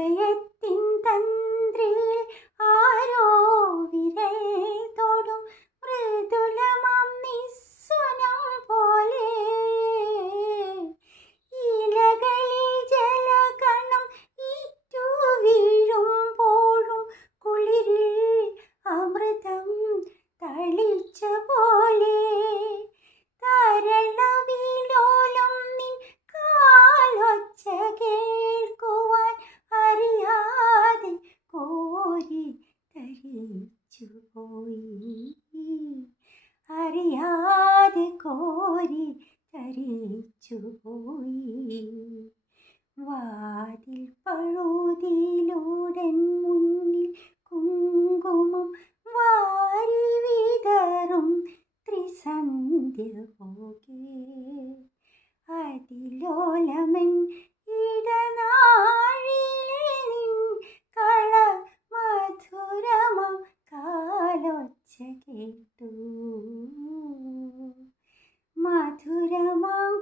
ഹൃദയത്തിൻ തന്ത്രിയിൽ ആരോ വിരൽ തൊടും മൃദുലമാം നിസ്വനം പോലെ. ഇലകളിൽ ജലകണം ഈറ്റു വീഴുമ്പോഴും കുളിരിൽ അമൃതം തളിച്ച പോലെ. തരളവിലോലം നിൻ കാലൊച്ച കേൾക്കുവാൻ അറിയാതെ കോരി തരിച്ചുപോയി. അറിയാതെ കോരി തരിച്ചുപോയി. വാതിൽ പഴുതിയിലൂടൻ മുന്നിൽ കുങ്കുമം വാരി വിതറും ത്രിസന്ധ്യ പോകെ. അതിലോലമൻ ഇടനാഴിയിൽ നിൻ കള മധുരമം കാലൊച്ച കേട്ടു. മധുരമാം